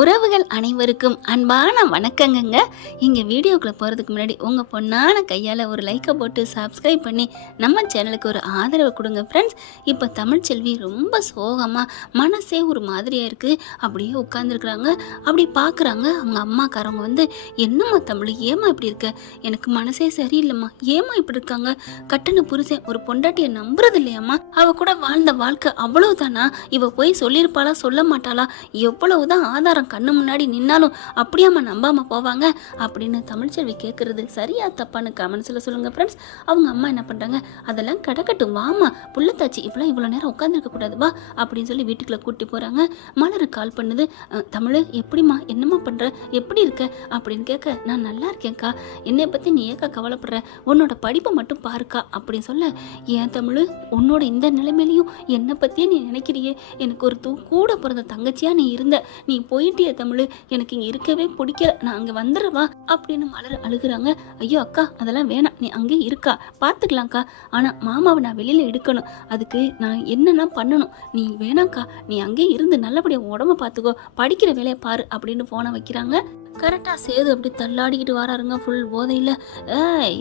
உறவுகள் அனைவருக்கும் அன்பான வணக்கங்கங்க. இங்கே வீடியோக்குள்ளே போகிறதுக்கு முன்னாடி உங்கள் பொண்ணான கையால் ஒரு லைக்கை போட்டு சப்ஸ்கிரைப் பண்ணி நம்ம சேனலுக்கு ஒரு ஆதரவு கொடுங்க ஃப்ரெண்ட்ஸ். இப்போ தமிழ்ச்செல்வி ரொம்ப சோகமாக மனசே ஒரு மாதிரியாக இருக்குது. அப்படியே உட்காந்துருக்குறாங்க. அப்படி பார்க்குறாங்க அவங்க அம்மாக்காரவங்க வந்து, என்னம்மா தமிழ், ஏமா இப்படி இருக்க? எனக்கு மனசே சரியில்லைம்மா, ஏமா இப்படி இருக்காங்க? கட்டண புருஷன் ஒரு பொண்டாட்டியை நம்புறது இல்லையாம்மா? அவள் கூட வாழ்ந்த வாழ்க்கை அவ்வளவுதானா? இவ போய் சொல்லியிருப்பாளா சொல்ல மாட்டாளா? எவ்வளவுதான் ஆதாரம் கண்ணு முன்னாடி நின்னாலும் அப்படியாம்மா நம்பாம போவாங்க அப்படின்னு தமிழ்ச்செல்வி கேட்கறது சரியா தப்பான்னு கமெண்ட்ஸில் சொல்லுங்க ஃப்ரெண்ட்ஸ். அவங்க அம்மா என்ன பண்ணுறாங்க, அதெல்லாம் கிடக்கட்டும், வாமா புள்ளத்தாச்சி, இப்பெல்லாம் இவ்வளோ நேரம் உட்காந்துருக்க கூடாது வா அப்படின்னு சொல்லி வீட்டுக்குள்ளே கூட்டி போகிறாங்க. மலர் கால் பண்ணுது. தமிழ், எப்படிம்மா, என்னம்மா பண்ணுற, எப்படி இருக்க அப்படின்னு கேட்க, நான் நல்லா இருக்கேன்க்கா, என்னை பற்றி நீ ஏக்கா கவலைப்படுற, உன்னோட படிப்பை மட்டும் பாருக்கா அப்படின்னு சொல்ல, ஏன் தமிழ், உன்னோட இந்த நிலைமையிலையும் என்னை பற்றியே நீ நினைக்கிறியே, எனக்கு ஒரு கூட பிறந்த தங்கச்சியா நீ இருந்த, நீ போயிட்டிய தமிழ், எனக்கு இங்கே இருக்கவே பிடிக்கல, நான் அங்கே வந்துடுறவா அப்படின்னு மலர் அழுகுறாங்க. ஐயோ அக்கா, அதெல்லாம் வேணாம், நீ அங்கே இருக்கா, பார்த்துக்கலாம்க்கா, ஆனால் மாமாவை நான் வெளியில் எடுக்கணும், அதுக்கு நான் என்னென்ன பண்ணணும், நீ வேணாம்க்கா, நீ அங்கே இருந்து நல்லபடியாக உடம்ப பார்த்துக்கோ, படிக்கிற வேலையை பாரு அப்படின்னு ஃபோனை வைக்கிறாங்க. கரெக்டாக சேது அப்படி தள்ளாடிக்கிட்டு வராருங்க ஃபுல் போதையில்.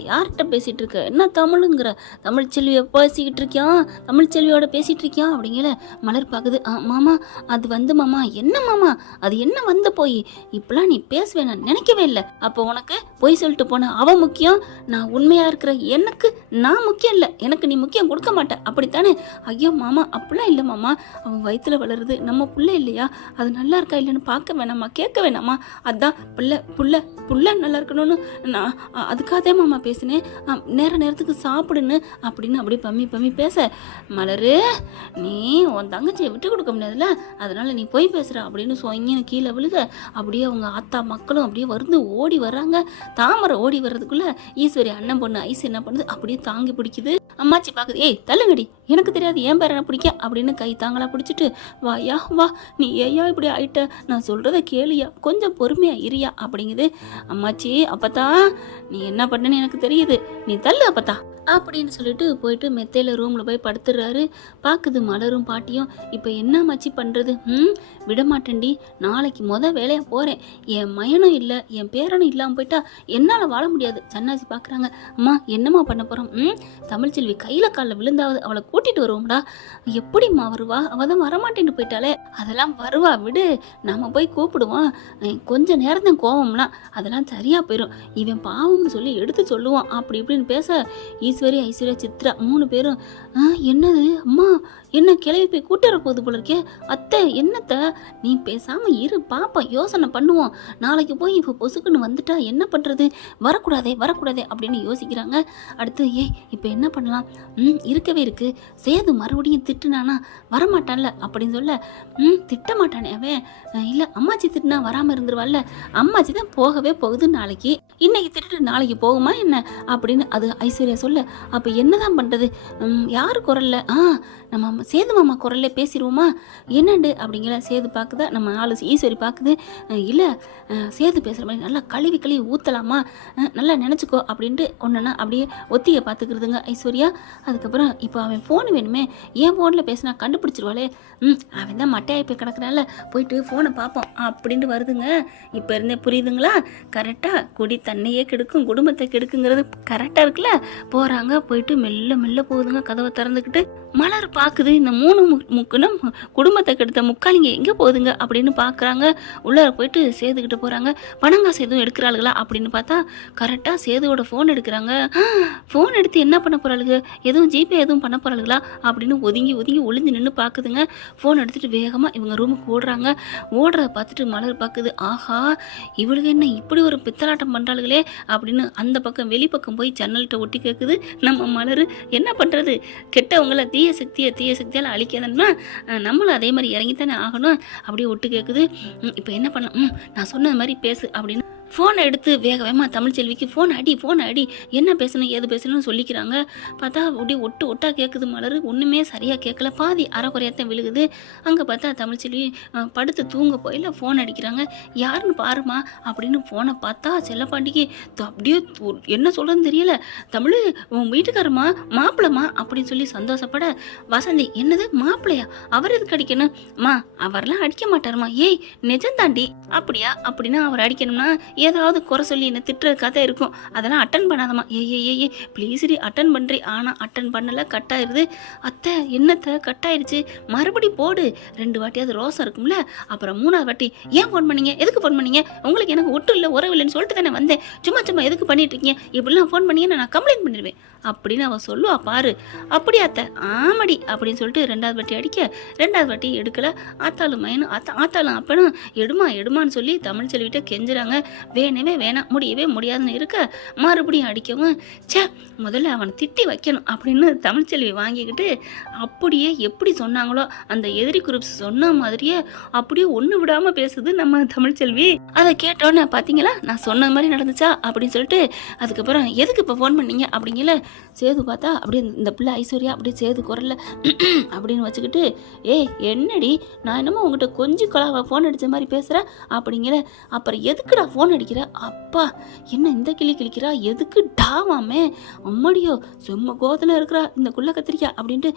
யார்கிட்ட பேசிகிட்டு இருக்க, என்ன தமிழுங்கிற, தமிழ்ச்செல்வியை பேசிக்கிட்டு இருக்கியான், தமிழ்ச்செல்வியோட பேசிகிட்டு இருக்கியான் அப்படிங்கிற. மலர் பார்க்குது. மாமா அது வந்து மாமா, என்ன மாமா அது என்ன வந்து போய் இப்பெல்லாம் நீ பேசுவேன் நான் நினைக்கவே இல்லை. அப்போ உனக்கு பொய் சொல்லிட்டு போன அவன் முக்கியம், நான் உண்மையாக இருக்கிற எனக்கு நான் முக்கியம் இல்லை, எனக்கு நீ முக்கியம் கொடுக்க மாட்டேன் அப்படித்தானே? ஐயோ மாமா அப்படிலாம் இல்லை மாமா, அவன் வயிற்றுல வளருது நம்ம பிள்ளை இல்லையா, அது நல்லா இருக்கா இல்லைன்னு பார்க்க வேணாமா, கேட்க வேணாமா, அதான் புள்ள நல்லா இருக்கணும்னு நான் அதுக்காகவே மாமா பேசினேன், நேரத்துக்கு சாப்பிடுன்னு அப்படின்னு அப்படி பம்மி பேச, மலரு நீ உன் தங்கச்சியை விட்டு கொடுக்க முடியாதுல்ல, அதனால நீ போய் பேசுற அப்படின்னு சொங்கன்னு கீழே விழுக. அப்படியே அவங்க ஆத்தா மக்களும் அப்படியே வந்து ஓடி வர்றாங்க. தாமரை ஓடி வர்றதுக்குள்ள ஈஸ்வரி அண்ணன் பொண்ணு ஐஸ் என்ன பண்ணுது, அப்படியே தாங்கி பிடிக்குது. அம்மாச்சி பார்க்குது. ஏய் தள்ளுங்கடி, எனக்கு தெரியாது ஏன் பேர் என்ன பிடிக்க அப்படின்னு கை தாங்களா பிடிச்சிட்டு, வாயா வா, நீ ஏயா இப்படி ஆயிட்ட, நான் சொல்கிறத கேளியா, கொஞ்சம் பொறுமையா இரியா அப்படிங்குது. அம்மாச்சி அப்பத்தான் நீ என்ன பண்ணன்னு எனக்கு தெரியுது, நீ தள்ளு அப்பத்தா அப்படின்னு சொல்லிட்டு போயிட்டு மெத்தையில் ரூமில் போய் படுத்துடுறாரு. பார்க்குது மலரும் பாட்டியும். இப்போ என்ன மச்சி பண்ணுறது, விடமாட்டேன்டி, நாளைக்கு வேலையாக போகிறேன், என் மயனும் இல்லை என் பேரனும் இல்லாமல் போயிட்டா என்னால் வாழ முடியாது. சன்னாசி பார்க்குறாங்க. அம்மா என்னம்மா பண்ண போகிறோம், தமிழ்ச்செல்வி கையில் காலில் விழுந்தாவது அவளை கூட்டிகிட்டு வருவோம்டா. எப்படிம்மா வருவா, அவள் தான் வரமாட்டேன்னு போயிட்டாலே. அதெல்லாம் வருவா விடு, நம்ம போய் கூப்பிடுவோம், கொஞ்சம் நேரம் தான் கோவம்லாம், அதெல்லாம் சரியாக போயிடும், இவன் பாவம்னு சொல்லி எடுத்து சொல்லுவான் அப்படி இப்படின்னு பேச, ஈஸ்வரி ஐஸ்வர்யா சித்ரா 3 பேரும் என்னது அம்மா, என்ன கிளவி போய் கூட்டிற போகுது போல இருக்கே, அத்தை என்னத்த, நீ பேசாமல் இரு பாப்பா, யோசனை பண்ணுவோம், நாளைக்கு போய் இப்போ பொசுக்குன்னு வந்துட்டா என்ன பண்ணுறது, வரக்கூடாதே அப்படின்னு யோசிக்கிறாங்க. அடுத்து இப்போ என்ன பண்ணலாம், இருக்கவே இருக்கு, சேது மறுபடியும் திட்டுனானா வரமாட்டான்ல அப்படின்னு சொல்ல, திட்ட மாட்டானே அவன், இல்லை அம்மாச்சி திட்டுனா வராமல் இருந்துருவாள்ல, அம்மாச்சி தான் போகவே போகுது நாளைக்கு, இன்னைக்கு திட்டுட்டு நாளைக்கு போகுமா என்ன அப்படின்னு அது ஐஸ்வர்யா சொல்ல, அப்போ என்னதான் பண்ணுறது, யார் குரல்ல, நம்ம சேது மாமா குரல்ல பேசிடுவோமா, என்னண்டு அப்படிங்கிற. சேது பார்க்குதா, நம்ம ஆளு ஈஸ்வரி பார்க்குது. இல்லை சேது பேசுகிற மாதிரி நல்லா கழுவி ஊற்றலாமா, நல்லா நினச்சிக்கோ அப்படின்ட்டு ஒன்றுனா அப்படியே ஒத்தியை பார்த்துக்கிறதுங்க ஐஸ்வர்யா. அதுக்கப்புறம் இப்போ அவன் ஃபோன் வேணுமே, ஏன் ஃபோனில் பேசினா கண்டுபிடிச்சிருவாளே, அவன் தான் மட்டையாகி போய் கிடக்குறால, போயிட்டு ஃபோனை பார்ப்போம் அப்படின்ட்டு வருதுங்க. இப்போ இருந்தே புரியுதுங்களா, கரெக்டாக குடி தன்னையே கெடுக்கும் குடும்பத்தை கெடுக்குங்கிறது கரெக்டாக இருக்குல்ல. போகிறாங்க, போயிட்டு மெல்ல போகுதுங்க, கதவை திறந்துக்கிட்டு. மலர் பார்க்குது, இந்த 3 முக்குன்னா குடும்பத்தை கெடுத்த முக்காலிங்க எங்கே போகுதுங்க அப்படின்னு பார்க்குறாங்க. உள்ளார போயிட்டு சேதுக்கிட்ட போகிறாங்க. பணங்காசு எதுவும் எடுக்கிறாளுங்களா அப்படின்னு பார்த்தா கரெக்டாக சேதுவோட ஃபோன் எடுக்கிறாங்க. ஃபோன் எடுத்து என்ன பண்ண போகிறாளுங்க, எதுவும் ஜிபே எதுவும் பண்ண போகிறாளுங்களா அப்படின்னு ஒதுங்கி ஒளிஞ்சு நின்று பார்க்குதுங்க. ஃபோன் எடுத்துகிட்டு வேகமாக இவங்க ரூமுக்கு ஓடுறத பார்த்துட்டு மலர் பார்க்குது. ஆஹா, இவளுக்கு என்ன இப்படி ஒரு பித்தலாட்டம் பண்ணுறாளுங்களே அப்படின்னு அந்த பக்கம் வெளிப்பக்கம் போய் ஜன்னல்கிட்ட ஒட்டி கேட்குது. நம்ம மலர் என்ன பண்ணுறது, கெட்டவங்கள தீய சக்தியால் அழிக்காதன்னா நம்மளும் அதே மாதிரி இறங்கித்தானே ஆகணும் அப்படியே ஒட்டு கேட்குது. இப்போ என்ன பண்ணலாம், நான் சொன்னது மாதிரி பேசு அப்படின்னு ஃபோனை எடுத்து வேக வேகமாக தமிழ்ச்செல்விக்கு ஃபோன் அடி என்ன பேசணும் ஏது பேசணும்னு சொல்லிக்கிறாங்க. பார்த்தா அப்படி ஒட்டா கேட்குது மலர். ஒன்றுமே சரியாக கேட்கல, பாதி அரைக்குறையத்தான் விழுகுது. அங்கே பார்த்தா தமிழ்ச்செல்வி படுத்து தூங்க போயில ஃபோன் அடிக்கிறாங்க. யாருன்னு பாருமா அப்படின்னு ஃபோனை பார்த்தா செல்லப்பாண்டிக்கு அப்படியே என்ன சொல்கிறதுன்னு தெரியல. தமிழ் உன் வீட்டுக்காரம்மா மாப்பிளம்மா அப்படின்னு சொல்லி சந்தோஷப்பட, வசந்தி என்னது மாப்பிள்ளையா, அவர் எதுக்கு அடிக்கணும்? மா அவரெல்லாம் அடிக்க மாட்டாருமா. ஏய் நிஜந்தாண்டி. அப்படியா? அப்படின்னா அவர் அடிக்கணும்னா ஏதாவது குறை சொல்லி என்ன திட்டுற கதை இருக்கும், அதெல்லாம் அட்டன் பண்ணாதம்மா. ஏ ப்ளீஸ்டி அட்டன் பண்ணுறி. ஆனால் அட்டன் பண்ணலை, கட் ஆயிடுது. அத்தை என்னத்தை கட் ஆயிடுச்சு, மறுபடி போடு. 2 வாட்டியாவது ரோசம் இருக்கும்ல. அப்புறம் 3ஆவது வாட்டி ஏன் ஃபோன் பண்ணீங்க, எதுக்கு ஃபோன் பண்ணீங்க, உங்களுக்கு எனக்கு ஒட்டு இல்லை உறவு இல்லைன்னு சொல்லிட்டு தானே வந்தேன், சும்மா எதுக்கு பண்ணிட்டு இருக்கீங்க, இப்படிலாம் ஃபோன் பண்ணீங்கன்னு நான் கம்ப்ளைண்ட் பண்ணிடுவேன் அப்படின்னு அவள் சொல்லுவா பாரு. அப்படியா அத்தை? ஆமாடி அப்படின்னு சொல்லிட்டு 2ஆவது வாட்டி அடிக்க, 2ஆவது வாட்டி எடுக்கலை. ஆத்தாலும் மயனும் ஆத்தாலும் அப்பனும் எடுமான்னு சொல்லி தமிழ்ச்செல்விட்ட கெஞ்சுறாங்க. வேணவே வேணாம், முடியவே முடியாதுன்னு இருக்க மறுபடியும் அடிக்கவும், சே முதல்ல அவனை திட்டி வைக்கணும் அப்படின்னு தமிழ்ச்செல்வி வாங்கிக்கிட்டு அப்படியே எப்படி சொன்னாங்களோ அந்த எதிரி குரூப்ஸ் சொன்ன மாதிரியே அப்படியே ஒன்று விடாமல் பேசுது நம்ம தமிழ்ச்செல்வி. அதை கேட்டோன்னே பார்த்தீங்களா நான் சொன்ன மாதிரி நடந்துச்சா அப்படின்னு சொல்லிட்டு, அதுக்கப்புறம் எதுக்கு இப்போ ஃபோன் பண்ணீங்க அப்படிங்கல சேது பார்த்தா அப்படியே இந்த பிள்ளை ஐஸ்வர்யா அப்படியே சேது குரல்ல அப்படின்னு வச்சுக்கிட்டு, ஏய் என்னடி நான் என்னமோ உங்ககிட்ட கொஞ்சம் கொலாவா ஃபோன் அடித்த மாதிரி பேசுகிறேன் அப்படிங்கிற, அப்புறம் எதுக்குடா ஃபோன் அடிக்கிற, அப்பா என்ன இந்த கிளிக்கிறா, எதுக்கு டாவாமே, அம்மாடியோ செம்ம கோவத்தில் இருக்கிறா இந்த குள்ள கத்திரிக்கா அப்படின்ட்டு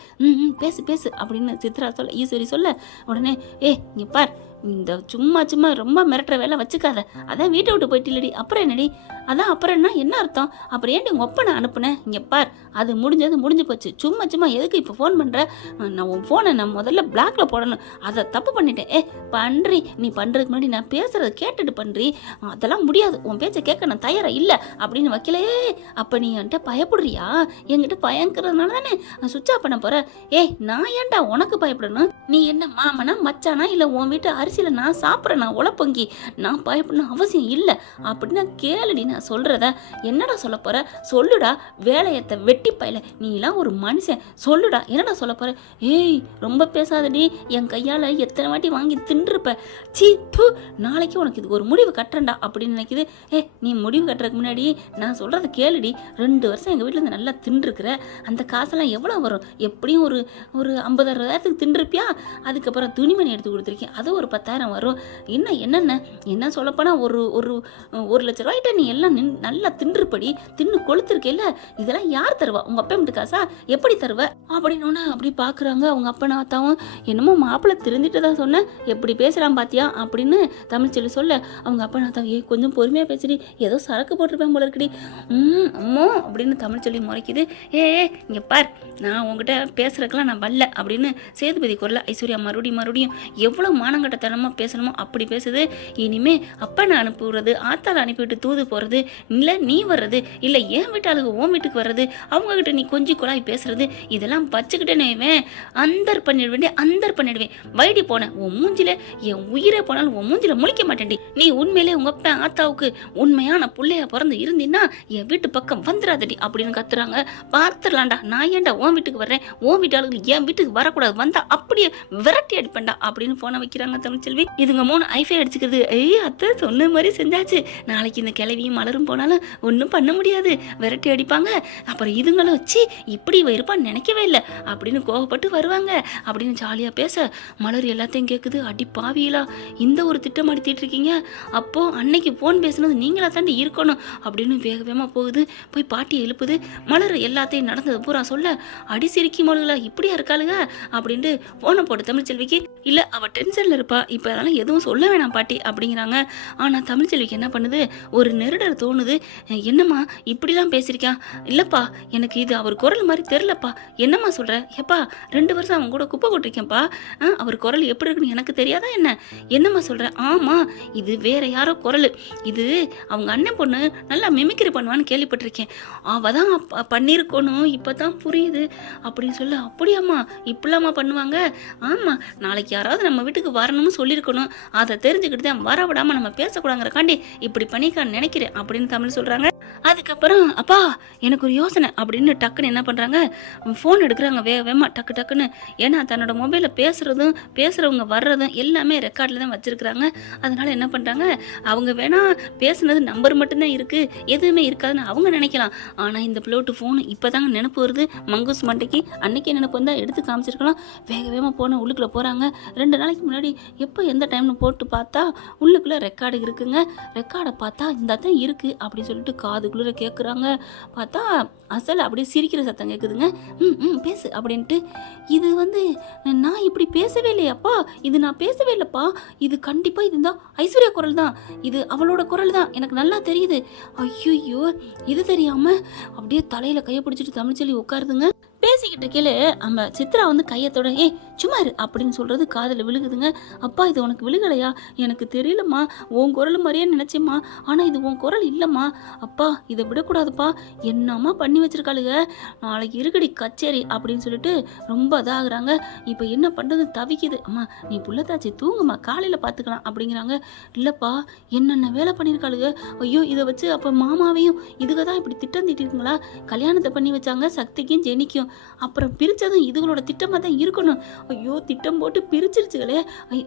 பேசு அப்படின்னு சித்ரா சொல்ல, ஈஸ்வரி சொல்ல, உடனே இங்கே பார் இந்த சும்மா ரொம்ப மிரட்டுற வேலை வச்சுக்காத, அதான் வீட்டை விட்டு போயிட்டு இல்லடி, அப்புறம் என்னடி, அதான் அப்புறம் என்ன அர்த்தம், அப்புறம் ஏன்டி உங்கள் ஒப்பனை அனுப்புனேன், இங்கே பார் அது முடிஞ்சு போச்சு, சும்மா எதுக்கு இப்போ ஃபோன் பண்ணுற, நான் உன் ஃபோனை நான் முதல்ல பிளாக்ல போடணும், அதை தப்பு பண்ணிட்டேன், பண்றி நீ பண்ணுறதுக்கு முன்னாடி நான் பேசுகிறத கேட்டுட்டு பண்றி, அதெல்லாம் முடியாது, உன் பேச்சை கேட்க நான் தயாராக இல்லை அப்படின்னு வைக்கலே, அப்போ நீ என்கிட்ட பயப்படுறியா, என்கிட்ட பயங்கிறதுனால தானே நான் சுவிட்ச் ஆஃப் பண்ண போகிறேன், நான் ஏன்டா உனக்கு பயப்படணும், நீ என்ன மாமனா மச்சானா இல்லை உன் வீட்டு அரிசியில் நான் சாப்பிட்றேன், நான் உழப்பங்கி, நான் பயப்படணும் அவசியம் இல்லை அப்படின்னா கேளுடி, நான் சொல்கிறத என்னடா சொல்ல போகிற, சொல்லுடா வேலையத்தை வெட்டி பையில, நீலாம் ஒரு மனுஷன், சொல்லுடா என்னடா சொல்ல போகிற, ரொம்ப பேசாதடி, என் கையால் எத்தனை வாட்டி வாங்கி தின்றுப்ப, சீப்பு நாளைக்கு உனக்கு இது ஒரு முடிவு கட்டுறேன்டா அப்படின்னு நினைக்குது. நீ முடிவு கட்டுறதுக்கு முன்னாடி நான் சொல்கிறத கேளுடி, 2 வருஷம் எங்கள் வீட்டில் இருந்து நல்லா தின்றுருக்குற, அந்த காசெல்லாம் எவ்வளோ வரும், எப்படியும் ஒரு 50,000 தின்றுருப்பியா, அதுக்கப்புறம் துணிமணி எடுத்து கொடுத்துருக்கேன், அது ஒரு 10,000 வரும், என்ன சொல்லப்போனால் ஒரு 1,00,000 ரூபாய்ட்ட நீ எல்லாம் நல்லா தின்றுப்படி, தின்னு கொளுத்துருக்கேல்ல, இதெல்லாம் யார் தருவா, உங்கள் அப்பா வீட்டு காசா, எப்படி தருவ அப்படின்னு அப்படி பார்க்குறாங்க. அவங்க அப்பா நாத்தாவும் என்னமோ மாப்பிள்ளை திருந்திட்டு தான் சொன்னேன், எப்படி பேசுகிறான் பாத்தியா அப்படின்னு தமிழ்ச்செல்வி சொல்ல, அவங்க அப்பா நாத்தாவும் கொஞ்சம் பொறுமையாக பேசுடி, ஏதோ சரக்கு போட்டிருப்பேன் போல இருக்குடி, அம்மோ அப்படின்னு தமிழ்ச்செல்வி முறைக்குது. இங்கே பார் நான் உங்ககிட்ட பேசுறதுக்கெல்லாம் நான் வரல அப்படின்னு சேதுபதி குரல ஐஸ்வர்யா மறுபடியும் எவ்வளோ மானங்கட்டத்தனமாக பேசணுமோ அப்படி பேசுது. இனிமே அப்பனை அனுப்புறது, ஆத்தால அனுப்பிவிட்டு தூது போகிறது, இல்லை நீ வர்றது, இல்லை என் வீட்டாளுக்கு உன் வீட்டுக்கு வர்றது, அவங்ககிட்ட நீ கொஞ்சம் குழாய் பேசுறது, இதெல்லாம் வச்சுக்கிட்டேனே அந்தர் பண்ணிடுவேன். வைடி போனேன் உன் மூஞ்சில, என் உயிரே போனாலும் உன் மூஞ்சில முழிக்க மாட்டேன்டி, நீ உண்மையிலே உங்க அப்பா ஆத்தாவுக்கு உண்மையான புள்ளையா பிறந்து இருந்தீன்னா என் வீட்டு பக்கம் வந்துடாதடி அப்படின்னு கத்துறாங்க. பார்த்துடலாம்டா, நான் ஏன்டா உன் வீட்டுக்கு வர்றேன், உன் வீட்டாளுக்கு என் வீட்டுக்கு வரக்கூடாது, வந்தா அப்படியே விரட்டி அடிப்பேன்டா அப்படின்னு போன வைக்கிறாங்க தமிழ்ச்செல்வி. இதுங்க 3 ஐஃபை அடிச்சுக்கிறது. அத்தை சொன்ன மாதிரி செஞ்சாச்சு, நாளைக்கு இந்த கிளவியும் மலரும் போனாலும் ஒன்றும் பண்ண முடியாது, விரட்டி அடிப்பாங்க. அப்புறம் இதுங்களும் வச்சு இப்படி இருப்பான்னு நினைக்கவே இல்லை அப்படின்னு கோவப்பட்டு வருவாங்க அப்படின்னு ஜாலியாக பேச, மலர் எல்லாத்தையும் கேட்குது. அடி பாவியலா, இந்த ஒரு திட்டம் அடித்திட்டு இருக்கீங்க, அப்போ அன்னைக்கு ஃபோன் பேசுனது நீங்களா தாண்டி இருக்கணும் அப்படின்னு வேகமாக போகுது. போய் பாட்டியை எழுப்புது. மலர் எல்லாத்தையும் நடந்தது பூரா சொல்ல, அடி சிரிக்கி மொழிகளா இப்படியா இருக்காளுங்க அப்படின்ட்டு ஃபோனை போட்டு தமிழ்ச்செல்விக்கு, இல்லை அவள் டென்ஷனில் இருப்பா, இப்போ அதெல்லாம் எதுவும் சொல்ல வேணாம் பாட்டி அப்படிங்கிறாங்க. ஆனால் தமிழ்ச்செல்விக்கு என்ன பண்ணுது, ஒரு நெருடல் தோணுது. என்னம்மா இப்படிலாம் பேசியிருக்கான், இல்லைப்பா எனக்கு இது அவர் குரல் மாதிரி தெரிலப்பா, என்னம்மா சொல்கிற, எப்பா 2 வருஷம் அவன் கூட குப்பை கொட்டிருக்கேன்ப்பா, அவர் குரல் எப்படி இருக்குன்னு எனக்கு தெரியாதா என்னம்மா சொல்கிற, ஆமாம் இது வேற யாரோ குரல், இது அவங்க அண்ணன் பொண்ணு நல்லா மிமிக்ரி பண்ணுவான்னு கேள்விப்பட்டிருக்கேன், அவள் தான் பண்ணியிருக்கணும், இப்போ தான் புரியுது அப்படின்னு சொல்ல, அப்படியாம்மா இப்படிலாமா பண்ணுவாங்க, ஆமாம் நாளைக்கு யாராவது நம்ம வீட்டுக்கு வரணும்னு சொல்லியிருக்கணும், அதை தெரிஞ்சுக்கிட்டு தான் வர விடாமல் நம்ம பேசக்கூடாங்கிறக்காண்டி இப்படி பண்ணிக்கான்னு நினைக்கிறேன் அப்படின்னு தமிழ் சொல்கிறாங்க. அதுக்கப்புறம் அப்பா எனக்கு ஒரு யோசனை அப்படின்னு டக்குன்னு என்ன பண்ணுறாங்க, ஃபோன் எடுக்கிறாங்க வேகமாக டக்கு டக்குன்னு. ஏன்னா தன்னோட மொபைலில் பேசுகிறவங்க வர்றதும் எல்லாமே ரெக்கார்டில் தான் வச்சுருக்குறாங்க. அதனால் என்ன பண்ணுறாங்க, அவங்க வேணால் பேசுனது நம்பர் மட்டும்தான் இருக்குது, எதுவுமே இருக்காதுன்னு அவங்க நினைக்கலாம். ஆனால் இந்த பிளோட்டு ஃபோனு இப்போ தாங்க நினப்பு வருது மங்கூஸ் மண்டைக்கு. அன்றைக்கே நினப்பு வந்தால் எடுத்து காமிச்சிருக்கலாம். வேகமாக போனால் உள்ளுக்குள்ளே போகிறாங்க. 2 நாளைக்கு முன்னாடி எப்போ எந்த டைம்னு போட்டு பார்த்தா உள்ளுக்குள்ளே ரெக்கார்டு இருக்குங்க. ரெக்கார்டை பார்த்தா இந்த தான் இருக்குது அப்படின்னு சொல்லிட்டு காதுக்குள்ளே கேட்குறாங்க. பார்த்தா அசல் அப்படியே சிரிக்கிற சத்தம் கேட்குதுங்க. பேசு அப்படின்ட்டு. இது நான் இப்படி பேசவே இல்லையாப்பா, இது நான் பேசவே இல்லைப்பா, இது கண்டிப்பாக இதுதான் ஐஸ்வர்யா குரல் தான், இது அவளோட குரல் தான், எனக்கு நல்லா தெரியுது. ஐயோ இது தெரியாமல் அப்படியே தலையில் கையை பிடிச்சிட்டு தமிழ்ச்செல்வி உட்காருதுங்க. பேசிக்கிட்டு கீழே நம்ம சித்ரா கையத்தோட சும்மா இரு அப்படின்னு சொல்கிறது காதில் விழுகுதுங்க. அப்பா இது உனக்கு விழுகலையா? எனக்கு தெரியலம்மா, உன் குரல் மாதிரியே நினச்சேம்மா, ஆனால் இது உன் குரல் இல்லைம்மா. அப்பா இதை விடக்கூடாதுப்பா, என்னம்மா பண்ணி வச்சிருக்காளுங்க, நாளைக்கு இருக்குடி கச்சேரி அப்படின்னு சொல்லிட்டு ரொம்ப இதாகிறாங்க. இப்போ என்ன பண்ணுறது தவிக்குது. அம்மா நீ புள்ளத்தாச்சி தூங்குமா, காலையில் பார்த்துக்கலாம் அப்படிங்கிறாங்க. இல்லைப்பா என்னென்ன வேலை பண்ணியிருக்காளுங்க. ஐயோ இதை வச்சு அப்போ மாமாவையும் இதுக்கு தான் இப்படி திட்டம் திட்டிருக்குங்களா? கல்யாணத்தை பண்ணி வச்சாங்க சக்திக்கும் ஜெனிக்கும், அப்புறம் பிரிச்சதும் இதுகளோட திட்டமாக தான் இருக்கணும். ஐயோ திட்டம் போட்டு பிரிச்சிருச்சுகளே.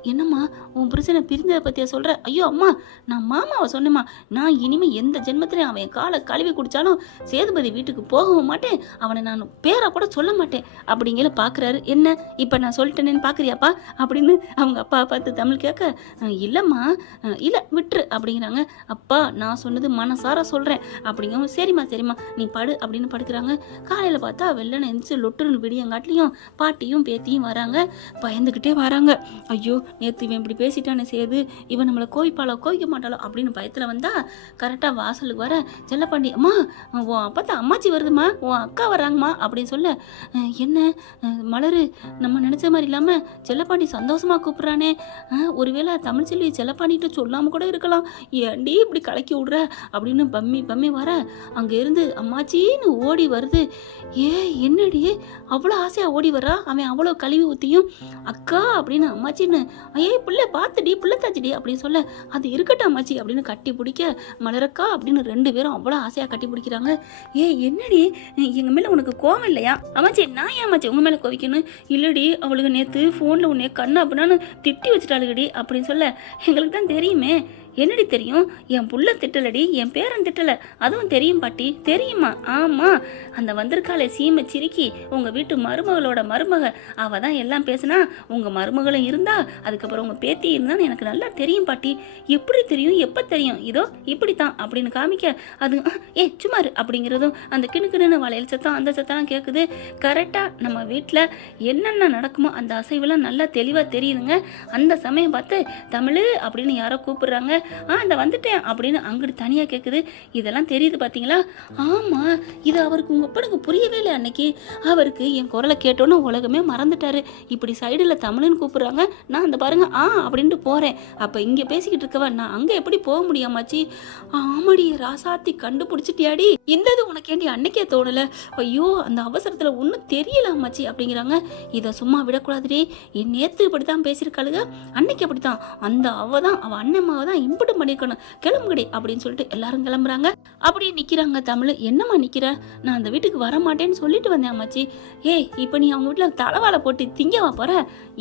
என்னம்மா உன் புருஷனை பிரிஞ்சதை பற்றியா சொல்கிற? ஐயோ அம்மா நான் மாமாவை சொன்னேம்மா, நான் இனிமேல் எந்த ஜென்மத்திலையும் அவன் காலை கழுவி குடித்தாலும் சேதுபதி வீட்டுக்கு போகவும் மாட்டேன், அவனை நான் பேரை கூட சொல்ல மாட்டேன் அப்படிங்கிற பார்க்குறாரு. என்ன இப்போ நான் சொல்லிட்டேனேன்னு பார்க்குறியாப்பா அப்படின்னு அவங்க அப்பா பார்த்து தமிழ் கேட்க, இல்லைம்மா இல்லை விட்டுரு அப்படிங்கிறாங்க. அப்பா நான் சொன்னது மனசார சொல்கிறேன் அப்படிங்கவும் சரிம்மா நீ படு அப்படின்னு படுக்கிறாங்க. காலையில் பார்த்தா வெள்ளனை எந்திரிச்சு லொட்டுன்னு விடியங்காட்டிலையும் பாட்டியும் பேத்தியும் வராங்க. பயந்துக்கிட்டே வராங்க. ஐயோ நேற்று இவன் இப்படி பேசிட்டானே சேது, இவன் நம்மளை கோவிக்க மாட்டாளோ அப்படின்னு பயத்தில் வந்தா கரெக்டாக வாசலுக்கு வர செல்லப்பாண்டி, அம்மா உன் அப்பா அம்மாச்சி வருதுமா, உன் அக்கா வராங்கம்மா அப்படின்னு சொல்ல, என்ன மலரு நம்ம நினச்ச மாதிரி இல்லாமல் செல்லப்பாண்டி சந்தோஷமாக கூப்பிட்றானே, ஒருவேளை தமிழ்ச்செல்வி செல்லப்பாண்டிட்டு சொல்லாமல் கூட இருக்கலாம், ஏண்டி இப்படி கலக்கி விட்ற அப்படின்னு பம்மி வர அங்கே இருந்து அம்மாச்சின்னு ஓடி வருது. என்னடி அவ்வளோ ஆசையாக ஓடி வர்றா, அவன் அவ்வளோ கழுவி ஊற்றியும் அக்கா அப்படின்னு அம்மாச்சின்னு, பிள்ளை பார்த்துடி பிள்ளைத்தாச்சிடி அப்படின்னு சொல்ல, அது இருக்கட்டும் அம்மாச்சி அப்படின்னு கட்டி பிடிக்க, மலரக்கா அப்படின்னு 2 பேரும் அவ்வளோ ஆசையாக கட்டி பிடிக்கிறாங்க. என்னடி எங்கள் மேலே உனக்கு கோவம் இல்லையா? அம்மாச்சி நான் ஏன் அம்மாச்சி உங்கள் மேலே கோவிக்கணும்? இல்லடி அவளுக்கு நேற்று ஃபோனில் உன்னை கண்ணு அப்படின்னான்னு திட்டி வச்சுட்டாளுகடி அப்படின்னு சொல்ல, எங்களுக்கு தான் தெரியுமே. என்னடி தெரியும்? என் புள்ள திட்டலடி, என் பேரன் திட்டலை, அதுவும் தெரியும் பாட்டி. தெரியுமா? ஆமாம், அந்த வந்திருக்காளே சீமை சிரிக்கி உங்கள் வீட்டு மருமகளோட மருமக, அவள் தான் எல்லாம் பேசுனா. உங்கள் மருமகளும் இருந்தா, அதுக்கப்புறம் உங்கள் பேத்தி இருந்தான்னு எனக்கு நல்லா தெரியும் பாட்டி. எப்படி தெரியும், எப்போ தெரியும்? இதோ இப்படித்தான் அப்படின்னு காமிக்க, அது சும்மாரு அப்படிங்கிறதும் அந்த கிணுக்கிணுன்னு வளையல் சத்தம் அந்த சத்தம்லாம் கேட்குது. கரெக்டாக நம்ம வீட்டில் என்னென்ன நடக்குமோ அந்த அசைவெல்லாம் நல்லா தெளிவாக தெரியுதுங்க. அந்த சமயம் பார்த்து தமிழ் அப்படின்னு யாரோ கூப்பிடுறாங்க. அந்த வந்துட்டேன் அப்படின்னு அங்கிட்டு தனியாக கேட்குது. இதெல்லாம் தெரியுது பார்த்தீங்களா? ஆமாம், இது அவருக்கு உங்கள் அப்பனுக்கு புரியவே இல்லை. அன்னைக்கு அவருக்கு என் குரலை கேட்டோன்னு உலகமே மறந்துட்டாரு. இப்படி சைடில் தமிழ்னு கூப்பிட்றாங்க, நான் அந்த பாருங்க அப்படின்ட்டு போகிறேன். அப்போ இங்கே பேசிக்கிட்டு இருக்கவ நான் அங்கே எப்படி போக முடியாமாச்சி? ஆமாடி ராசாத்தி கண்டுபிடிச்சிட்டியாடி, இந்த இது உனக்கேண்டி அன்னைக்கே தோணலை? ஐயோ அந்த அவசரத்தில் ஒன்றும் தெரியலாமாச்சி அப்படிங்கிறாங்க. இதை சும்மா விடக்கூடாதுடி, என் நேற்று இப்படி தான் பேசியிருக்காளுங்க, அன்னைக்கு அப்படி தான், அந்த அவள் அண்ணம்மாவை தான் இம்புட்டும் பண்ணியிருக்கணும், கிளம்புகடி அப்படின்னு சொல்லிட்டு எல்லாரும் கிளம்புறாங்க. அப்படியே நிற்கிறாங்க. தமிழ் என்னம்மா நிற்கிற? நான் அந்த வீட்டுக்கு வர மாட்டேன்னு சொல்லிட்டு வந்தேன் அம்மாச்சி. இப்போ நீ அவங்க வீட்டில் தலைவாழை போட்டு திங்கவா போகிற?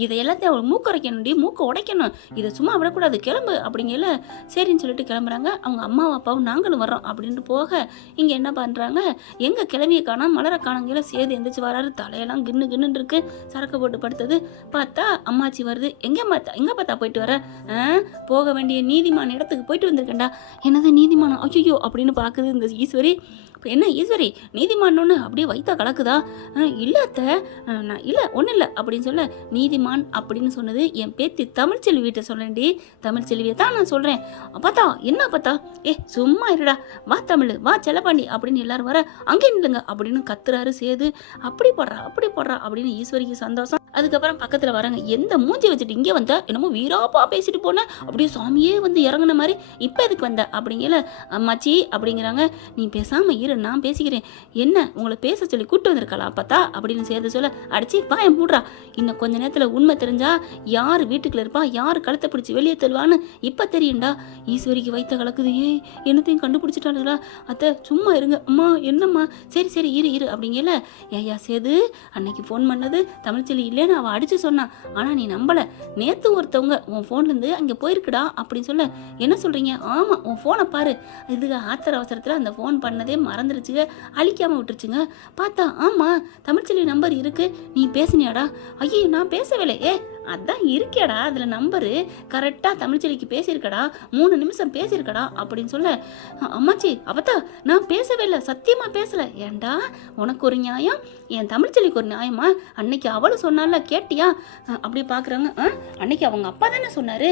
இதை எல்லாத்தையும் அவள் மூக்கரைக்கணும்டி, மூக்கை உடைக்கணும், இதை சும்மா விடக்கூடாது, கிளம்பு அப்படிங்கல. சரின்னு சொல்லிட்டு கிளம்புறாங்க. அவங்க அம்மாவும் அப்பாவும் நாங்களும் வர்றோம் அப்படின்ட்டு போக, இங்கே என்ன பண்ணுறாங்க, எங்கள் கிளவியை காணோம் மலரை காணங்கில சேது எந்திரிச்சு வராரு. தலையெல்லாம் கின்னு இருக்கு, சரக்கு போட்டு படுத்தது. பார்த்தா அம்மாச்சி வருது. எங்கே பார்த்தா போயிட்டு வர? போக வேண்டிய நீதிமான இடத்துக்கு போயிட்டு வந்திருக்கேன்டா. என்னது நீதிமானம்? ஐயோ அப்படின்னு பார்க்குது இந்த ஈஸ்வரி. இப்போ என்ன ஈஸ்வரி நீதிமானோன்னு அப்படியே வைத்தா கலக்குதா? இல்லை அத்தை, நான் இல்லை ஒன்றும் இல்லை அப்படின்னு சொல்ல, நீதிமான் அப்படின்னு சொன்னது என் பேத்தி தமிழ்ச்செல்வி வீட்டை சொல்லேன்டி, தமிழ்ச்செல்வியை தான் நான் சொல்கிறேன். பார்த்தா என்ன பார்த்தா? சும்மா இருடா, வா தமிழ் வா செல்லப்பாண்டி அப்படின்னு எல்லாரும் வர, அங்கே நில்லுங்க அப்படின்னு கத்துறாரு சேது. அப்படி போடுறா அப்படின்னு ஈஸ்வரிக்கு சந்தோஷம். அதுக்கப்புறம் பக்கத்தில் வராங்க. எந்த மூஞ்சி வச்சுட்டு இங்கே வந்தா? என்னமோ வீராப்பா பேசிட்டு போனேன், அப்படியே சாமியே இறங்குன மாதிரி இப்போ எதுக்கு வந்த அப்படிங்கல. அம்மாச்சி அப்படிங்கிறாங்க. நீ பேசாமல் இரு, நான் பேசிக்கிறேன். என்ன உங்களை பேச சொல்லி கூப்பிட்டு வந்திருக்கலாம் பார்த்தா அப்படின்னு சேர்த்து சொல்ல, அடிச்சு வாயை மூடுறா. இன்னும் கொஞ்ச நேரத்தில் உண்மை தெரிஞ்சா யார் வீட்டுக்குள்ள இருப்பா, யார் கழுத்தை பிடிச்சி வெளியே தருவான்னு இப்போ தெரியும்டா. ஈஸ்வரிக்கு வைத்த கலக்குது. என்னத்தையும் கண்டுபிடிச்சிட்டாளுங்களா? அத்தை சும்மா இருங்க. அம்மா என்னம்மா? சரி சரி இரு இரு அப்படிங்கல. ஏயா சேது, அன்னைக்கு ஃபோன் பண்ணது தமிழ்ச்செல்வி இல்லைன்னு அவள் அடிச்சு சொன்னான். ஆனால் நீ நம்பலை. நேற்று ஒருத்தவங்க உன் ஃபோன்லேருந்து அங்கே போயிருக்குடா அப்படின்னு சொல்ல, என்ன சொல்கிறீங்க? ஆமாம், உன் ஃபோனை பாரு. இதுக்கு ஆத்திர அவசரத்தில் அந்த ஃபோன் பண்ணதே மறந்துருச்சுங்க, அழிக்காமல் விட்டுருச்சுங்க. பார்த்தா ஆமாம் தமிழ்ச்செல்வி நம்பர் இருக்கு. நீ பேசினியாடா? ஐயோ நான் பேசவில்லை. அதான் இருக்கேடா அதில் நம்பரு. கரெக்டாக தமிழ்ச்செல்விக்கு பேசியிருக்கடா, 3 நிமிஷம் பேசியிருக்கடா அப்படின்னு சொல்ல, அம்மாச்சி அப்பத்தா நான் பேசவே இல்லை, சத்தியமாக பேசலை. ஏண்டா உனக்கு ஒரு நியாயம், என் தமிழ்ச்செல்விக்கு ஒரு நியாயமா? அன்னைக்கு அவளும் சொன்னால கேட்டியா? அப்படி பார்க்குறாங்க. அன்னைக்கு அவங்க அப்பா தானே சொன்னார்.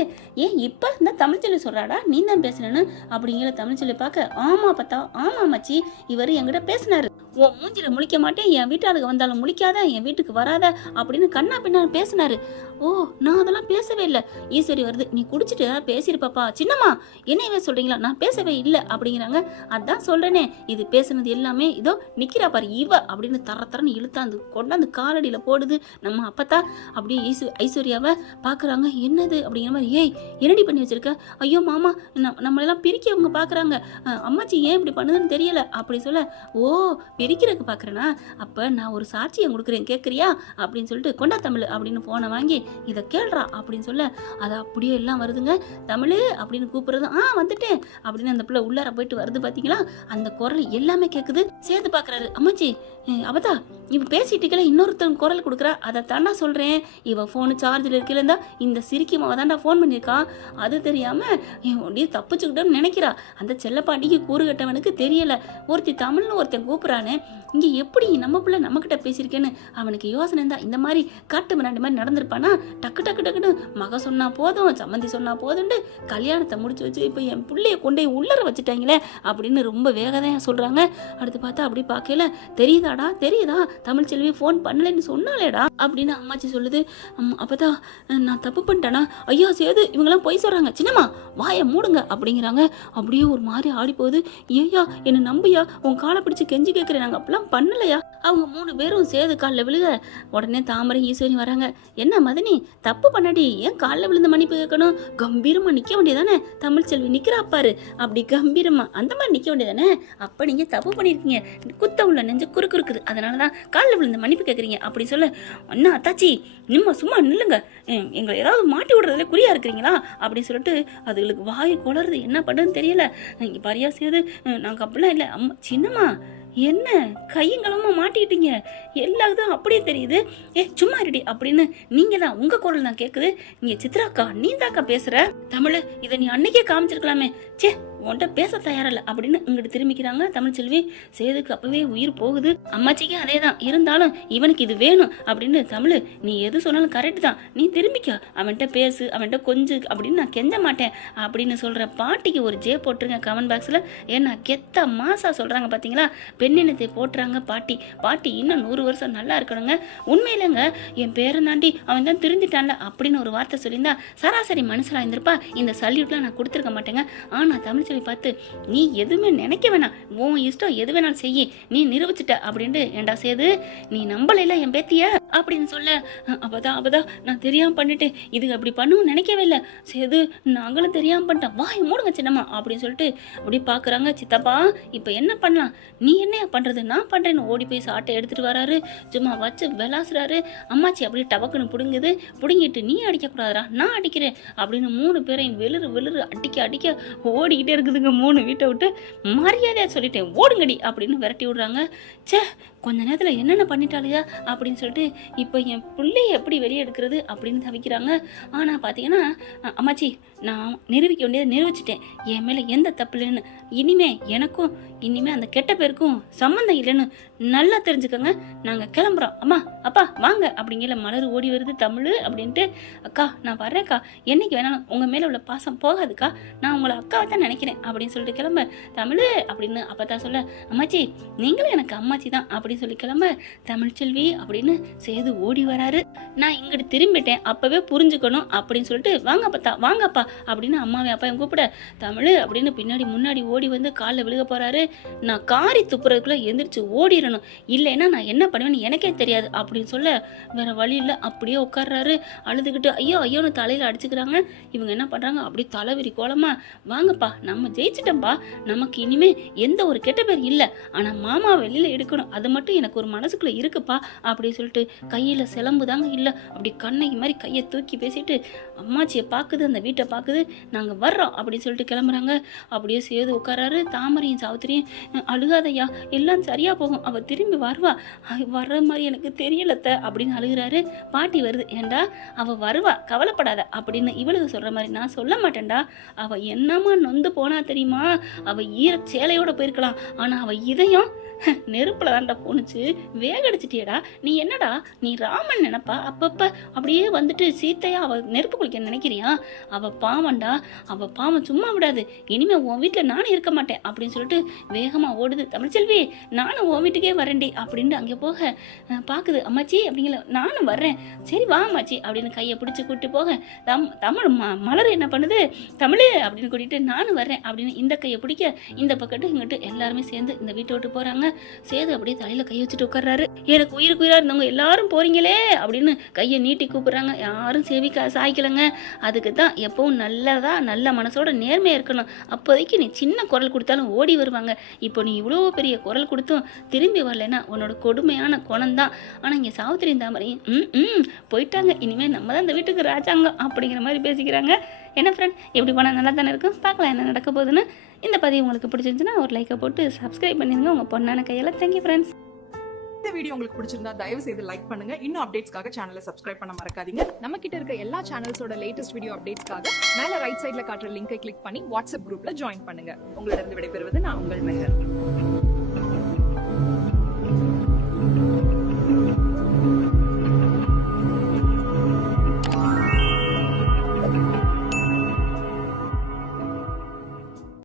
இப்போ இந்த தமிழ்ச்செல்வி சொல்கிறாடா நீ தான் பேசுனேன்னு அப்படிங்கிற. தமிழ்ச்செல்வி பார்க்க, ஆமா பார்த்தா ஆமா அம்மாச்சி, இவர் என்கிட்ட பேசினாரு. உன் மூஞ்சில முழிக்க மாட்டேன், என் வீட்டாளுக்கு வந்தாலும் முழிக்காத, என் வீட்டுக்கு வராத அப்படின்னு கண்ணா பின்னா பேசினாரு. ஓ நான் அதெல்லாம் பேசவே இல்லை. ஈஸ்வரி வருது, நீ குடிச்சிட்டு பேசியிருப்பாப்பா. சின்னம்மா என்னையவே சொல்றீங்களா? நான் பேசவே இல்லை அப்படிங்கிறாங்க. அதான் சொல்றேனே, இது பேசுனது எல்லாமே இதோ நிக்கிறா பாரு இவ அப்படின்னு தரன்னு இழுத்தாந்து கொண்டாந்து காலடியில் போடுது நம்ம அப்பத்தா. அப்படியே ஐஸ்வர்யாவை பார்க்குறாங்க. என்னது அப்படிங்கிற மாதிரி. என்னடி பண்ணி வச்சிருக்க? ஐயோ மாமா நம்மளெல்லாம் பிரிக்க அவங்க பார்க்குறாங்க. அம்மாச்சி ஏன் இப்படி பண்ணுதுன்னு தெரியல அப்படி சொல்ல, ஓ பிரிக்கிறதுக்கு பார்க்குறேன்னா அப்போ நான் ஒரு சாட்சியை கொடுக்குறேன் கேட்குறியா அப்படின்னு சொல்லிட்டு, கொண்டா தமிழ் அப்படின்னு ஃபோனை வாங்கி இதை கேள்றா அப்படின்னு சொல்ல, அது அப்படியே எல்லாம் வருதுங்க. தமிழ் அப்படின்னு கூப்பிடுறது. வந்துட்டேன் அப்படின்னு அந்த பிள்ளை உள்ளார போயிட்டு வருது. பார்த்தீங்களா அந்த குரல் எல்லாமே கேட்குது. சேர்த்து பார்க்குறாரு. அம்மாச்சி அவதா இவ பேசிட்டுக்கல இன்னொருத்தவங்க குரல் கொடுக்குறா, அதை தாண்டா சொல்கிறேன். இவ ஃபோனு சார்ஜில் இருக்கலந்தா இந்த சிரிக்கி மாவ தாண்டா ஃபோன் பண்ணியிருக்கான். அது தெரியாமல் அப்படியே தப்பிச்சுக்கிட்டோன்னு நினைக்கிறா. அந்த செல்லப்பாண்டிக்கு கூறு கட்டவனுக்கு தெரியலை. ஒருத்தி தமிழ்னு ஒருத்தன் கூப்பிட்றானே, இங்கே எப்படி நம்ம பிள்ளை நம்மக்கிட்ட பேசியிருக்கேன்னு அவனுக்கு யோசனை இருந்தால் இந்த மாதிரி காட்டு மிராண்டி மாதிரி நடந்திருப்பானா? டக்கு டக்கு டக்குன்னு மக சொன்னால் போதும், சம்மந்தி சொன்னால் போதும்ட்டு கல்யாணத்தை முடிச்சு வச்சு இப்போ என் பிள்ளைய கொண்டே உள்ளர வச்சுட்டாங்களே அப்படின்னு ரொம்ப வேகதையாக சொல்கிறாங்க. அடுத்து பார்த்தா அப்படி பார்க்கல, தெரியுதாடா தெரியுதா தமிழ்ச்செல்வி ஃபோன் பண்ணலைன்னு சொன்னாலேடா அப்படின்னு அம்மாச்சி சொல்லுது. அப்பதான் நான் தப்பு பண்ணிட்டேனா? ஐயா சேது இவங்கெல்லாம் பொய் சொல்கிறாங்க, சின்னம்மா வாயை மூடுங்க அப்படிங்கிறாங்க. அப்படியே ஒரு மாதிரி ஆடி போகுது. ஏயா என்னை நம்பியா, உன் காலை பிடிச்சி கெஞ்சி கேட்குறேன், நாங்கள் அப்படிலாம் பண்ணலையா? அவங்க 3 பேரும் சேது காலில் விழுக உடனே தாமரை ஈஸ்வரி வராங்க. என்ன மதனி தப்பு பண்ணடி, ஏன் காலில் விழுந்து மன்னிப்பு கேட்கணும்? கம்பீரமாக நிற்க வேண்டியதானே? தமிழ்ச்செல்வி நிற்கிறா பாரு அப்படி கம்பீரமாக அந்த மாதிரி நிற்க வேண்டியதானே? அப்போ நீங்கள் தப்பு பண்ணியிருக்கீங்க, குத்த உள்ள நெஞ்சு குறுக்குறுக்குது, அதனால தான் காலில் விழுந்து மன்னிப்பு கேட்குறீங்க அப்படி சொல்ல, அண்ணா அத்தாச்சி நிம்ம சும்மா நில்லுங்க, எங்களை ஏதாவது மாட்டி விடுறதுல குறியா இருக்கிறீங்களா அப்படின்னு சொல்லிட்டு அதுகளுக்கு வாய் குளருது. என்ன பண்ணுறதுன்னு தெரியல. இங்கே பரியா செய்யுது. நாங்கள் அப்படிலாம் இல்லை. அம்மா சின்னம்மா என்ன கையங்களமா மாட்டிக்கிட்டீங்க, எல்லாத்தும் அப்படியே தெரியுது. சும்மா இருடி அப்படின்னு நீங்கள் தான் உங்கள் குரல் தான் கேட்குது. இங்கே சித்ராக்கா நீ தாக்கா பேசுகிற தமிழ், இதை நீ அன்னைக்கே காமிச்சிருக்கலாமே, சே உன்கிட்ட பேச தயாரில்லை அப்படின்னு இங்கிட்டு திரும்பிக்கிறாங்க தமிழ்ச்செல்வி. சேதுக்கு அப்பவே உயிர் போகுது. அம்மாச்சிக்கு அதே தான், இருந்தாலும் இவனுக்கு இது வேணும் அப்படின்னு. தமிழ் நீ எது சொன்னாலும் கரெக்டு தான், நீ திரும்பிக்க, அவன்கிட்ட பேசு, அவன்கிட்ட கொஞ்சு அப்படின்னு நான் கெஞ்ச மாட்டேன் அப்படின்னு சொல்கிற பாட்டிக்கு ஒரு ஜே போட்டுருங்க கமெண்ட் பாக்ஸில். ஏன்னா கெத்த மாசா சொல்கிறாங்க பார்த்தீங்களா, பெண்ணினத்தை போட்டுறாங்க பாட்டி. பாட்டி இன்னும் 100 வருஷம் நல்லா இருக்கணுங்க. உண்மையிலங்க என் பேரன் தாண்டி அவன் தான் திருந்திட்டான்ல அப்படின்னு ஒரு வார்த்தை சொல்லியிருந்தா சராசரி மனுஷனாக இருந்திருப்பா. இந்த சல்யூட்லாம் நான் கொடுத்துருக்க மாட்டேங்க. ஆனால் தமிழ்ச்செல்வி பார்த்து நீ எதுவுமே நினைக்க வேணாம், உன் இஷ்டம் எது வேணாலும் செய்யி, நீ நிரூபிச்சிட்ட அப்படின்ட்டு. ஏண்டா சேது நீ நம்பலைல என் பேத்திய அப்படின்னு சொல்ல, அப்பதான் நான் தெரியாம பண்ணிட்டேன், இது அப்படி பண்ணுவோம் நினைக்கவே இல்லை சேது, நாங்களும் தெரியாம பண்ணிட்டோம், வாய் மூடுங்க சின்னம்மா அப்படின்னு சொல்லிட்டு அப்படி பார்க்குறாங்க. சித்தப்பா இப்போ என்ன பண்ணலாம், நீ என்னையா பண்ணுறது, நான் பண்ணுறேன்னு ஓடி போய் சாட்டை எடுத்துகிட்டு வராரு. சும்மா வச்சு விளாசுறாரு. அம்மாச்சி அப்படியே டபக்குன்னு பிடுங்குது. பிடுங்கிட்டு நீ அடிக்கக்கூடாதுரா நான் அடிக்கிறேன் அப்படின்னு 3 பேரையும் வெளுறு அடிக்க ஓடிக்கிட்டே இருக்குதுங்க 3 வீட்டை விட்டு. மரியாதையாக சொல்லிட்டேன் ஓடுங்கடி அப்படின்னு விரட்டி விடுறாங்க. சே கொஞ்ச நேரத்தில் என்னென்ன பண்ணிட்டாலையா அப்படின்னு சொல்லிட்டு இப்போ என் பிள்ளையை எப்படி வெளியே எடுக்கிறது அப்படின்னு தவிக்கிறாங்க. ஆனால் பார்த்தீங்கன்னா அம்மாச்சி நான் நிரூபிக்க வேண்டியதை நிரூபிச்சிட்டேன், என் மேலே எந்த தப்பு இல்லைன்னு. எனக்கும் இனிமே அந்த கெட்ட பேருக்கும் சம்மந்தம் இல்லைன்னு நல்லா தெரிஞ்சுக்கோங்க. நாங்கள் கிளம்புறோம், அம்மா அப்பா வாங்க அப்படிங்கிற. மலர் ஓடி வருது. தமிழ் அப்படின்ட்டு, அக்கா நான் வர்றேன்க்கா, என்னைக்கு வேணாலும் உங்கள் மேலே உள்ள பாசம் போகாதுக்கா, நான் உங்களை அக்காவை தான் நினைக்கிறேன் அப்படின்னு சொல்லிட்டு கிளம்ப. தமிழ் அப்படின்னு அப்போ தான் சொல்ல, அம்மாச்சி நீங்களும் எனக்கு அம்மாச்சி தான் அப்படி அப்படின்னு சொல்லி கிளம்ப தமிழ்ச்செல்வி அப்படின்னு சேது ஓடி வராரு. நான் இங்கிட்டு திரும்பிட்டேன், அப்பவே புரிஞ்சுக்கணும் அப்படின்னு சொல்லிட்டு வாங்கப்பா வாங்கப்பா அப்படின்னு அம்மாவை அப்பாவையும் கூப்பிட தமிழ் அப்படின்னு பின்னாடி முன்னாடி ஓடி வந்து காலில் விழுக போறாரு. நான் காரி துப்புறதுக்குள்ள எந்திரிச்சு ஓடிடணும், இல்லைன்னா நான் என்ன பண்ணுவேன்னு எனக்கே தெரியாது அப்படின்னு சொல்ல வேற வழி இல்லை அப்படியே உட்கார்றாரு. அழுதுகிட்டு ஐயோ ஐயோன்னு தலையில அடிச்சுக்கிறாங்க. இவங்க என்ன பண்றாங்க, அப்படியே தலைவிரி கோலமா வாங்கப்பா நம்ம ஜெயிச்சிட்டோம்பா, நமக்கு இனிமே எந்த ஒரு கெட்ட பேர் இல்லை, ஆனா மாமா வெளியில எடுக்கணும், அது மட்டும் எனக்கு ஒரு மனசுக்குள்ள இருக்குப்பா அப்படின்னு சொல்லிட்டு கையில சிலம்பு தாங்க இல்லை, அப்படி கண்ணகி மாதிரி கையை தூக்கி பேசிட்டு அம்மாச்சியை பார்க்குது, அந்த வீட்டை பார்க்குது, நாங்க வர்றோம் அப்படின்னு சொல்லிட்டு கிளம்புறாங்க. அப்படியே சேது உட்காராரு. தாமரையும் சாவித்திரியும் அழுகாதையா எல்லாம் சரியா போகும், அவ திரும்பி வருவா, வர்ற மாதிரி எனக்கு தெரியலத்த அப்படின்னு அழுகிறாரு. பாட்டி வருது, ஏண்டா அவ வருவா கவலைப்படாத அப்படின்னு இவளுக்கு சொல்ற மாதிரி நான் சொல்ல மாட்டேன்டா, அவ என்னமா நொந்து போனா தெரியுமா, அவ ஈர சேலையோட போயிருக்கலாம், ஆனா அவ இதயம் நெருப்புல தான்டா போணுச்சு, வேகடிச்சிட்டியடா நீ, என்னடா நீ ராமன் நினைப்பா, அப்பப்ப அப்படியே வந்துட்டு சீத்தையா அவ நெருப்பு குளிக்க நினைக்கிறியா, அவ பாவண்டா, அவ பாவம் சும்மா விடாது, இனிமே உன் வீட்டுல நானும் இருக்க மாட்டேன் அப்படின்னு சொல்லிட்டு வேகமா ஓடுது. தமிழ்ச்செல்வி நானும் உன் வீட்டுக்கே வரேன்டி அப்படின்ட்டு அங்கே போக பாக்குது. அம்மாச்சி அப்படிங்கிற நானும் வர்றேன், சரி வா அம்மாச்சி அப்படின்னு கையை பிடிச்சி கூப்பிட்டு போக தமிழ் மலர் என்ன பண்ணுது, தமிழ் அப்படின்னு கூட்டிட்டு நானும் வர்றேன் அப்படின்னு இந்த கையை பிடிக்க இந்த பக்கத்து இங்கிட்டு எல்லாருமே சேர்ந்து இந்த வீட்டை விட்டு போறாங்க. சேது அப்படியே தலையில கை வச்சுட்டு உட்கார்றாரு. எனக்கு உயிருக்கு உயிரா இருந்தவங்க எல்லாரும் போறீங்களே அப்படின்னு கையை நீட்டி கூப்பிடுறாங்க. யாரும் சேவிக்க சாய்க்கலங்க. அதுக்கு தான் எப்பவும் நல்லதா நல்ல மனசோட நேர்மையா இருக்கணும், அப்போதைக்கு நீ சின்ன குரல் கொடுத்தாலும் ஓடி வருவாங்க. இப்போ நீ இவ்வளோ பெரிய குரல் கொடுத்தும் திரும்பி வரலன்னா உன்னோட கொடுமையான குணம் தான். ஆனா இங்க சாவித்திரி தாமரையும் போயிட்டாங்க, இனிமேல் நம்ம தான் இந்த வீட்டுக்கு ராஜாங்கம் அப்படிங்கிற மாதிரி பேசிக்கிறாங்க. என்ன ஃப்ரெண்ட், எப்படி போனால் நல்லா தானே இருக்கும், பார்க்கலாம் என்ன நடக்க போகுதுன்னு. இந்த பதிவு உங்களுக்கு பிடிச்சிருந்துச்சுன்னா ஒரு லைக்கை போட்டு சப்ஸ்கிரைப் பண்ணிடுங்க உங்கள் பொண்ணான கையால். Thank you friends. இந்த வீடியோ உங்களுக்கு பிடிச்சிருந்தா தயவு செய்து லைக் பண்ணுங்க. இன்னும் அப்டேட்ஸ்க்காக சேனலை சப்ஸ்கிரைப் பண்ண மறக்காதீங்க. நம்ம கிட்ட இருக்க எல்லா சேனல்ஸோட லேட்டஸ்ட் வீடியோ அப்டேட்ஸ்க்காக மேல ரைட் சைட்ல காட்டுற லிங்கை கிளிக் பண்ணி வாட்ஸ்அப் குரூப்ல ஜாயின் பண்ணுங்க. உங்களிடம் விடைபெறுவது நான் உங்கள் மெஹர்.